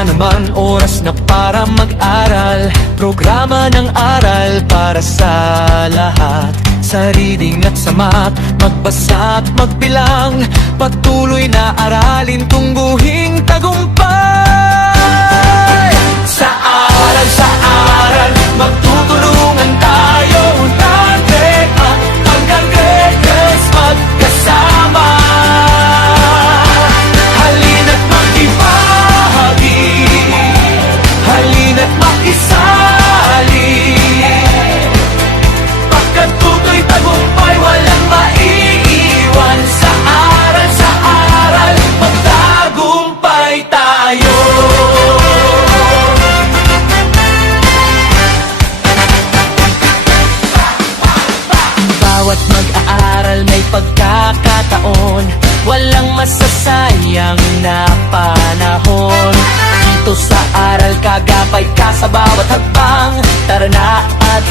na naman, oras na para mag-aral. Programa ng aral para sa lahat. Sa reading at sa math, magbasa at magbilang. Patuloy na aralin, tungguhing tagumpay. Sa aral, magtutulungan tayo. Tandem at pagkagredes magkasama. Halina't makibahagi, halina't makisali. Pagkatutoy tagumpay, walang maiiwan. Sa aral, magtagumpay tayo. Bawat mag-aaral may pagkakataon, walang masasayang na panahon. Dito sa aral, kagapay ka sa bawat hakbang. Tara na at